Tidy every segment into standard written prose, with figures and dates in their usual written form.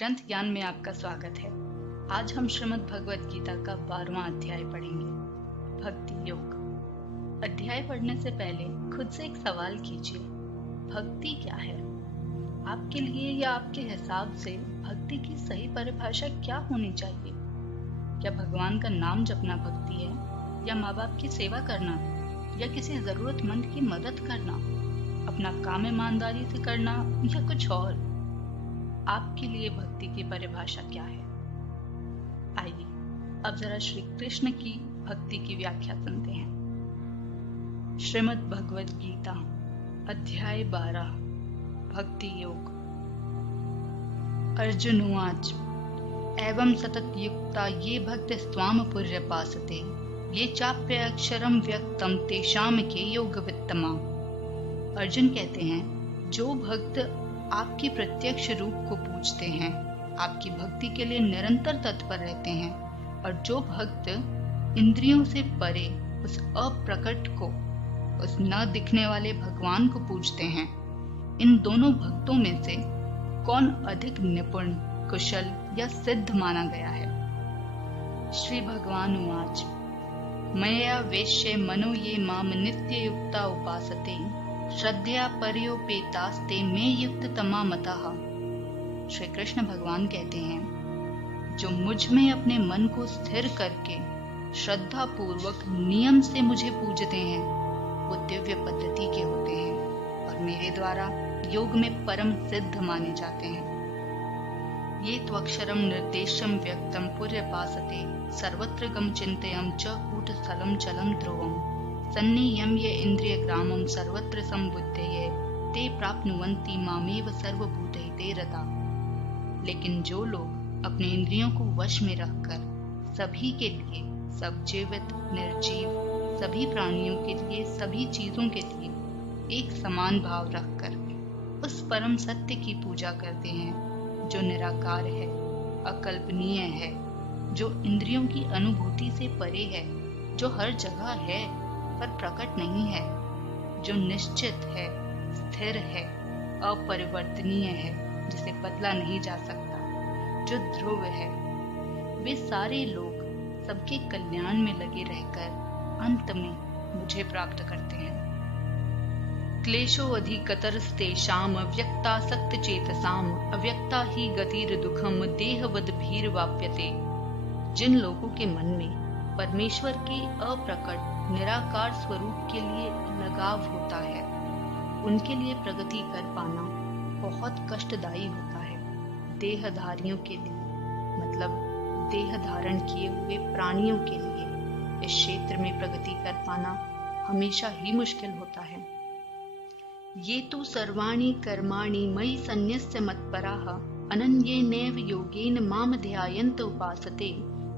ग्रंथ ज्ञान में आपका स्वागत है। आज हम श्रीमद् भगवद गीता का 12वां अध्याय पढ़ेंगे, भक्ति योग। अध्याय पढ़ने से पहले खुद से एक सवाल कीजिए, भक्ति क्या है? आपके लिए या आपके हिसाब से भक्ति की सही परिभाषा क्या होनी चाहिए? क्या भगवान का नाम जपना भक्ति है, या माँ बाप की सेवा करना, या किसी जरूरतमंद की मदद करना, अपना काम ईमानदारी से करना, या कुछ और? आपके लिए भक्ति की परिभाषा क्या है? आइए अब जरा श्री कृष्ण की भक्ति की व्याख्या सुनते हैं। श्रीमद् भगवद गीता अध्याय 12 भक्ति योग। अर्जुन उवाच एवं सतत युक्ता ये भक्त स्वाम पुर्यपासते ये चाप्य अक्षरम व्यक्तम तेषाम के योग वित्तमा। अर्जुन कहते हैं, जो भक्त आपकी प्रत्यक्ष रूप को पूजते हैं, आपकी भक्ति के लिए निरंतर तत्पर रहते हैं, और जो भक्त इंद्रियों से परे उस अप्रकट को, उस न दिखने वाले भगवान को पूजते हैं, इन दोनों भक्तों में से कौन अधिक निपुण, कुशल या सिद्ध माना गया है? श्री भगवान उवाच मया वेश्य मनो ये माम नित्य युक्ता उपासते श्रद्धया पर्योपेतास्ते में युक्त तमा मतः। श्री कृष्ण भगवान कहते हैं, जो मुझ में अपने मन को स्थिर करके श्रद्धा पूर्वक नियम से मुझे पूजते हैं, वो दिव्य पद्धति के होते हैं और मेरे द्वारा योग में परम सिद्ध माने जाते हैं। ये त्वक्षरम निर्देशम व्यक्तम पुर्यपासते सर्वत्र गम चिंतयम च कूटस्थलम चलम ध्रुवम सन्नियम ये इंद्रिय ग्रामम सर्वत्र संबुद्धये ते प्राप्नुवन्ति मामेव सर्वभूतहिते रता। लेकिन जो लोग अपने इंद्रियों को वश में रखकर सभी के लिए, सब जीवित निर्जीव सभी प्राणियों के लिए, सभी चीजों के लिए एक समान भाव रखकर उस परम सत्य की पूजा करते हैं, जो निराकार है, अकल्पनीय है, जो इंद्रियों की अनुभूति से परे है, जो हर जगह है पर प्रकट नहीं है, जो निश्चित है, स्थिर है, अपरिवर्तनीय है, जिसे बदला नहीं जा सकता, जो ध्रुव है। वे सारे लोग सबके कल्याण में लगे रहकर अंत में मुझे प्राप्त करते हैं। क्लेशो अधिकतरस्तेषाम अव्यक्तासक्त चेतसाम अव्यक्ता ही गतिर दुखम देहवद भीर वाप्यते। जिन लोगों के मन में परमेश्वर के अप्रकट निराकार स्वरूप के लिए लगाव होता है, उनके लिए प्रगति कर पाना बहुत कष्टदायी होता है। देहधारियों के लिए, मतलब देह धारण किए हुए प्राणियों के लिए, इस क्षेत्र में प्रगति कर पाना हमेशा ही मुश्किल होता है। ये तो सर्वाणि कर्माणि मयि सन्न्यस्य मत्पराः अनन्येनैव योगेन माम ध्यायन्त उपासते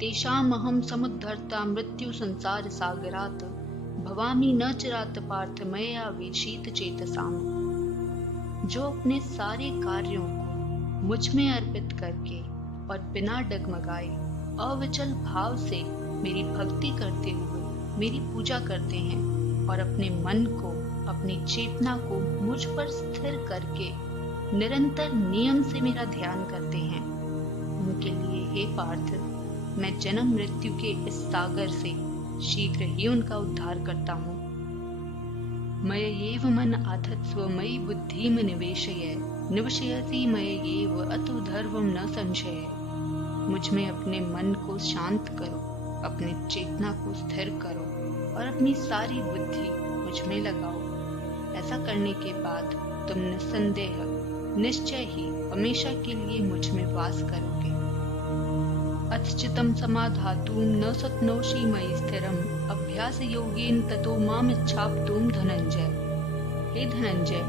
तेषामहं समुद्धर्ता मृत्यु संसार सागरात् भवामि न चिरात् पार्थ मया वेशित चेतसाम। जो अपने सारे कार्यों को मुझ में अर्पित करके और बिना डगमगाए अविचल भाव से मेरी भक्ति करते हुए मेरी पूजा करते हैं और अपने मन को, अपनी चेतना को मुझ पर स्थिर करके निरंतर नियम से मेरा ध्यान करते हैं, उनके लिए हे पार्थ, मैं जन्म मृत्यु के इस सागर से शीघ्र ही उनका उद्धार करता हूँ। मय्येव मन आधत्स्व मयि बुद्धिम निवेशय निवशयसि मय्येव अतो धर्वम न संशय। मुझ में अपने मन को शांत करो, अपनी चेतना को स्थिर करो और अपनी सारी बुद्धि मुझ में लगाओ। ऐसा करने के बाद तुम निस्संदेह, निश्चय ही हमेशा के लिए मुझ में वास करोगे। अच्युतम समाधातुम न शक्नोषि मयि स्थिरम अभ्यास योगेन ततो माम इच्छाप्तुम धनंजय। हे धनंजय,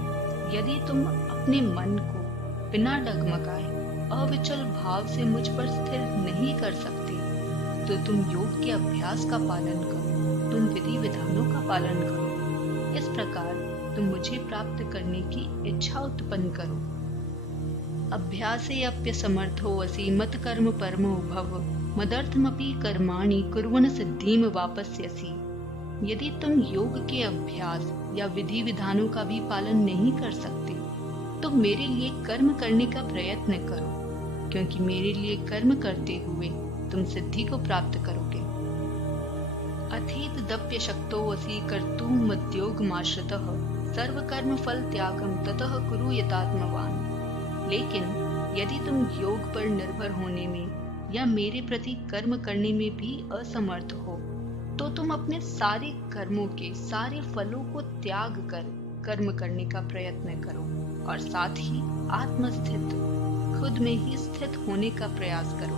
यदि तुम अपने मन को बिना डगमगाए अविचल भाव से मुझ पर स्थिर नहीं कर सकते, तो तुम योग के अभ्यास का पालन करो, तुम विधि विधानों का पालन करो। इस प्रकार तुम मुझे प्राप्त करने की इच्छा उत्पन्न करो। अभ्यासे अप्यसमर्थो असि मत कर्म परमो भव मदर्थमपि कर्माणि कुर्वन् सिद्धिम वापस्यसि। यदि तुम योग के अभ्यास या विधि विधानों का भी पालन नहीं कर सकते, तो मेरे लिए कर्म करने का प्रयत्न करो क्योंकि मेरे लिए कर्म करते हुए तुम सिद्धि को प्राप्त करोगे। अथीत दप्य शक्तो वसी कर्तुम मद्योगमाश्रितः सर्व कर्म फल त्यागम ततः कुरु यतात्मवान। लेकिन यदि तुम योग पर निर्भर होने में या मेरे प्रति कर्म करने में भी असमर्थ हो, तो तुम अपने सारे कर्मों के सारे फलों को त्याग कर कर्म करने का प्रयत्न करो और साथ ही आत्मस्थित खुद में ही स्थित होने का प्रयास करो।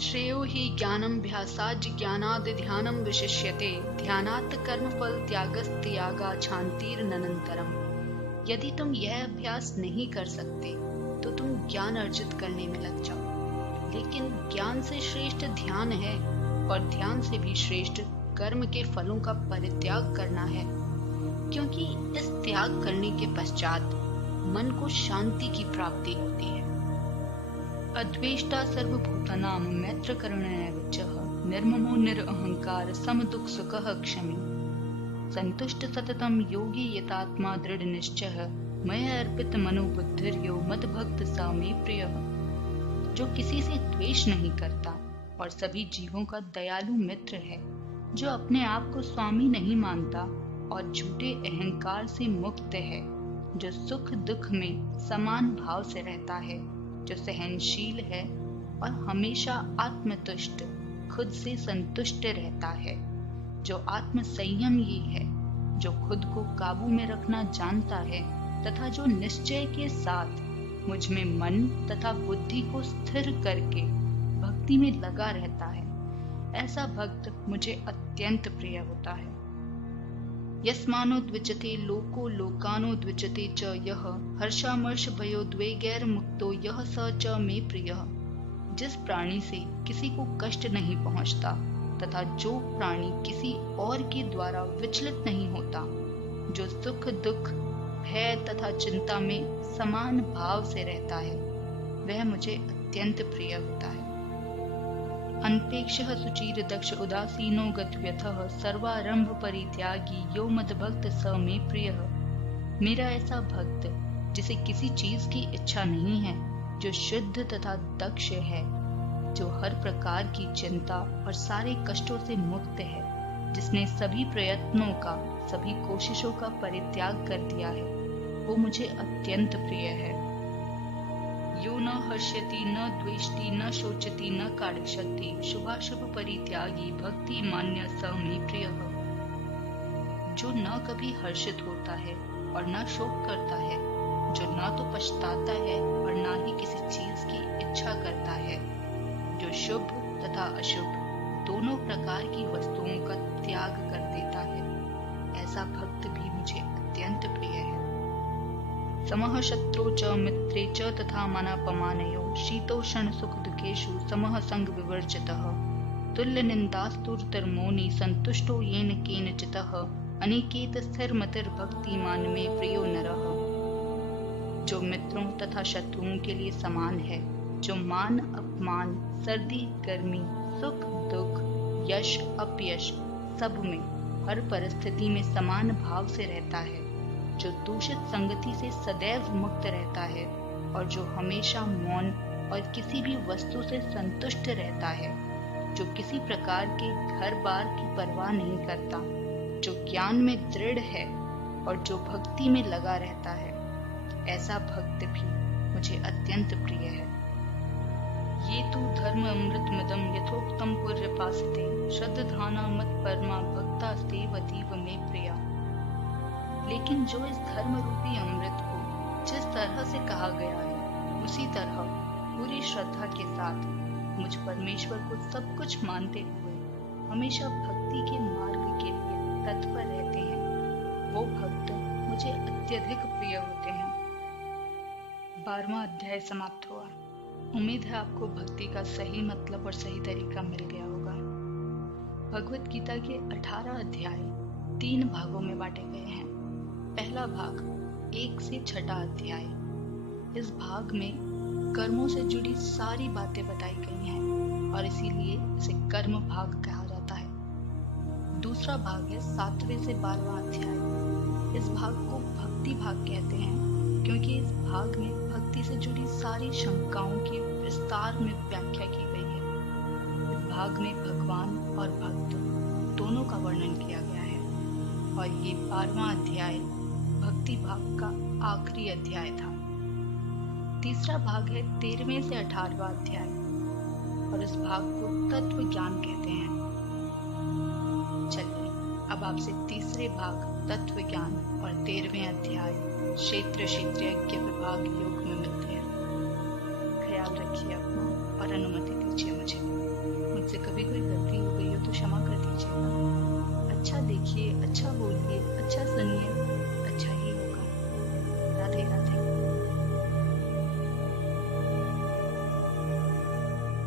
श्रेयो हि ज्ञानमभ्यासाज् ज्ञानाद् ध्यानं विशिष्यते ध्यानात् कर्मफल त्यागस्त्यागा क्षान्तिरनन्तरम्। यदि तुम यह अभ्यास नहीं कर सकते तो तुम ज्ञान अर्जित करने में लग जाओ, लेकिन ज्ञान से श्रेष्ठ ध्यान है और ध्यान से भी श्रेष्ठ कर्म के फलों का परित्याग करना है, क्योंकि इस त्याग करने के पश्चात मन को शांति की प्राप्ति होती है। अद्वेष्टा सर्वभूतानां मैत्र करुणैव च निर्ममो निरअहंकार समदुःख सुखः क्षमी संतुष्ट सततं योगी यतात्मा दृढ़ निश्चय मया अर्पित मनोबुद्धिर्यो मद्भक्त स मे प्रियः। जो किसी से द्वेष नहीं करता और सभी जीवों का दयालु मित्र है, जो अपने आप को स्वामी नहीं मानता और झूठे अहंकार से मुक्त है, जो सुख दुख में समान भाव से रहता है, जो सहनशील है और हमेशा आत्मतुष्ट खुद से संतुष्ट रहता है, जो आत्म संयमी है, जो खुद को काबू में रखना जानता है तथा जो निश्चय के साथ मुझ में मन तथा बुद्धि को स्थिर करके भक्ति में लगा रहता है, ऐसा भक्त मुझे अत्यंत प्रिय होता है। यस्मानो द्विजते लोको लोकानो द्विजते च यः हर्षामर्ष भयोद्वेगैर मुक्तो यः स च मे प्रियः। जिस प्राणी से किसी को कष्ट नहीं पहुंचता तथा जो प्राणी किसी और के द्वारा विचलित नहीं होता, जो सुख दुख भय तथा चिंता में समान भाव से रहता है, वह मुझे अत्यंत प्रिय होता है। अनपेक्षः सुचिर दक्ष उदासीनो गतव्यथः सर्वारंभ परित्यागी यो मद्भक्त स मे प्रियः। मेरा ऐसा भक्त जिसे किसी चीज की इच्छा नहीं है, जो शुद्ध तथा दक्ष है, जो हर प्रकार की चिंता और सारे कष्टों से मुक्त है, जिसने सभी प्रयत्नों का सभी कोशिशों का परित्याग कर दिया है, वो मुझे अत्यंत प्रिय है। यो न हर्ष्यति न द्वेष्टि न शोचति न काङ्क्षति शुभाशुभ परित्यागी भक्ति मान्य स मे प्रियः। जो न कभी हर्षित होता है और न शोक करता है, जो न तो पछताता है और न ही किसी चीज की इच्छा करता है, जो शुभ तथा अशुभ दोनों प्रकार की वस्तुओं का त्याग कर देता है, ऐसा भक्त भी मुझे अत्यंत प्रिय है। समः शत्रौ च मित्रे च तथा मानापमानयो शीतोष्ण सुख दुखेषु समः संग विवर्जितः तुल्य निन्दास्तुतिर्मौनी संतुष्टो येन केनचितः अनिकेत स्थिर मतिर्भक्तिमान में प्रियो नरः। जो मित्रों तथा शत्रुओं के लिए समान है, जो मान अपमान सर्दी गर्मी सुख दुख यश अपयश सब में हर परिस्थिति में समान भाव से रहता है, जो दूषित संगति से सदैव मुक्त रहता है और जो हमेशा मौन और किसी भी वस्तु से संतुष्ट रहता है, जो किसी प्रकार के घर बार की परवाह नहीं करता, जो ज्ञान में दृढ़ है और जो भक्ति में लगा रहता है, ऐसा भक्त भी मुझे अत्यंत प्रिय है। ये तु धर्म अमृत मिदम यथोक्तम पुर्यपासते श्रद्धाना मत परमा भक्तास्तेव अतीव में प्रिया। लेकिन जो इस धर्म रूपी अमृत को जिस तरह से कहा गया है, उसी तरह पूरी श्रद्धा के साथ मुझ परमेश्वर को सब कुछ मानते हुए हमेशा भक्ति के मार्ग के लिए तत्पर रहते हैं, वो भक्त मुझे अत्यधिक प्रिय होते हैं। 12वां अध्याय समाप्त हुआ। उम्मीद है आपको भक्ति का सही मतलब और सही तरीका मिल गया होगा। भगवत गीता के 18 अध्याय 3 भागों में बांटे गए हैं। पहला भाग 1 से 6 अध्याय। इस भाग में कर्मों से जुड़ी सारी बातें बताई गई हैं और इसीलिए इसे कर्म भाग कहा जाता है। दूसरा भाग है 7वें से 12वां अध्याय। इस भाग को भक्ति भाग कहते हैं क्योंकि इस भाग में भक्ति से जुड़ी सारी शंकाओं की विस्तार में व्याख्या की गई है। इस भाग में भगवान और भक्त दोनों का वर्णन किया गया है और ये 12वां अध्याय भक्ति भाग का आखिरी अध्याय था। तीसरा भाग है 13वें से 18वां अध्याय और इस भाग को तत्व ज्ञान कहते हैं। चलिए अब आपसे तीसरे भाग तत्व ज्ञान और 13वें अध्याय क्षेत्रीय विभाग योग में मिलते हैं। ख्याल रखिए अपना और अनुमति दीजिए मुझसे कभी कोई गलती हो गई हो तो क्षमा कर दीजिएगा। अच्छा देखिए, अच्छा बोलिए,